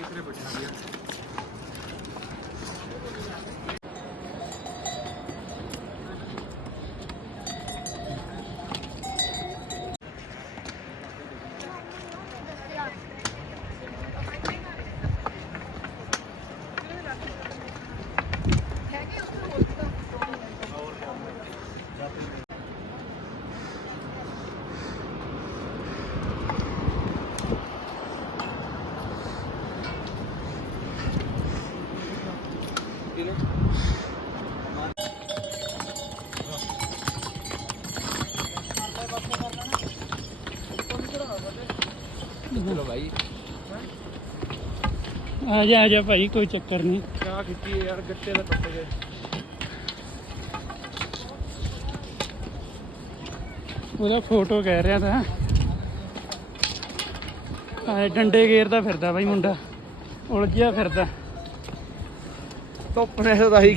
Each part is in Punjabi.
इकडे भेटणार ਚਲੋ ਭਾਈ ਆ ਜਾ ਆ ਜਾ ਭਾਈ ਕੋਈ ਚੱਕਰ ਨਹੀਂ। ਚਾਹ ਖਿੱਚੀ ਯਾਰ ਗੱਟੇ ਦਾ ਟੁੱਟ ਗਏ। ਉਹਦਾ ਫੋਟੋ ਕਹਿ ਰਿਹਾ ਤਾਂ। ਆ ਡੰਡੇ ਗੇਰਦਾ ਫਿਰਦਾ ਬਾਈ ਮੁੰਡਾ। ਉਲਝਿਆ ਫਿਰਦਾ। ਧੁੱਪ ਨੇ ਤਾਂ ਹੀ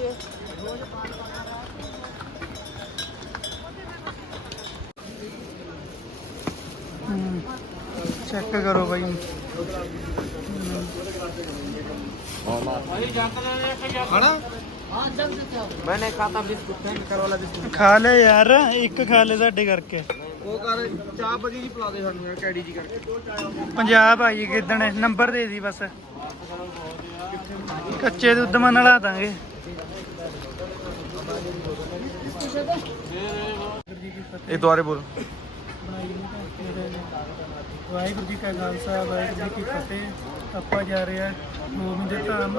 ਕਰਦੇ ਚੈੱਕ ਕਰੋ ਬਾਈ ਖਾਣਾ मैंने खाता बिस्कुट है कर वाला बिस्कुट ਖਾ ਲੈ ਯਾਰ ਇੱਕ ਖਾ ਲੈ ਸਾਡੇ ਕਰਕੇ ਉਹ ਕਰ ਚਾਹ ਬਜੀ ਜੀ ਪਿਲਾ ਦੇ ਸਾਨੂੰ ਯਾਰ ਕੈਡੀ ਜੀ ਕਰਕੇ ਪੰਜਾਬ ਆਈ ਕਿਦਣ ਨੰਬਰ ਦੇ ਦੀ ਬਸ ਕੱਚੇ ਦੁੱਧ ਮਨ ਨਲਾ ਦਾਂਗੇ ਇਹ ਦੁਆਰੇ ਬੋਲ। ਵਾਹਿਗੁਰੂ ਜੀ ਕਾ ਖਾਲਸਾ ਵਾਹਿਗੁਰੂ ਜੀ ਕੀ ਫਤਿਹ। ਆਪਾਂ ਜਾ ਰਹੇ ਆ ਗੋਬਿੰਦ ਧਾਮ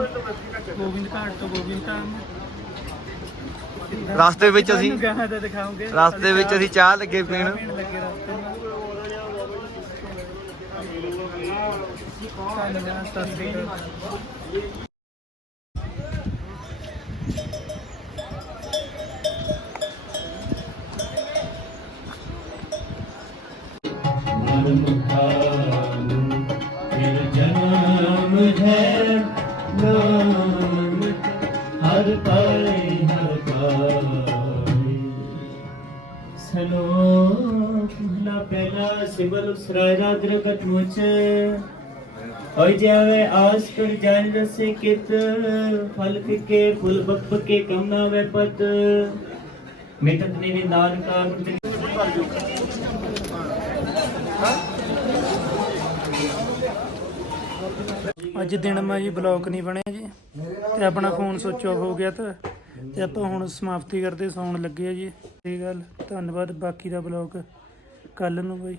ਗੋਬਿੰਦ ਘਾਟ ਤੋਂ ਗੋਬਿੰਦ ਧਾਮ। ਰਸਤੇ ਵਿੱਚ ਅਸੀਂ ਗਾਹਾਂ ਦਾ ਦਿਖਾਉਂਗੇ। ਰਸਤੇ ਵਿੱਚ ਅਸੀਂ ਚਾਹ ਲੱਗੇ ਪੀਣ। ਪੀਣ ਲੱਗੇ ਰਸਤੇ ਫਿਰ ਜਨਮ ਹੈ ਨਾਮ ਹਰ ਪਾਏ ਹਰ ਪਾਏ ਸਨੋ ਪਹਿਲਾ ਪਹਿਲਾ ਸਿਵਲ ਸਰਾਇ ਰਾਦਰ ਕਟਮੁਚ ਹੋਇ ਜਾਵੇ ਆਸ ਕਰ ਜਾਣ ਰਸੇ ਕਿਤ ਫਲ ਕੇ ਫੁੱਲ ਬੱਪ ਕੇ ਕਮਨਾ ਵੇ ਪਤ ਮਿਟਤ ਨੇ ਵੀ ਨਾਨਕਾ ਅੱਜ ਦਿਨ ਮਾ ਜੀ ਬਲੌਕ ਨਹੀਂ ਬਣਿਆ ਜੀ। ਤੇ ਆਪਣਾ ਫੋਨ ਸੁੱਚ ਆਫ ਹੋ ਗਿਆ ਤਾਂ ਤੇ ਆਪਾਂ ਹੁਣ ਸਮਾਪਤੀ ਕਰਦੇ, ਸੌਣ ਲੱਗੇ ਆ ਜੀ। ਇਹ ਗੱਲ, ਧੰਨਵਾਦ, ਬਾਕੀ ਦਾ ਬਲੌਗ ਕੱਲ ਨੂੰ ਬਾਈ।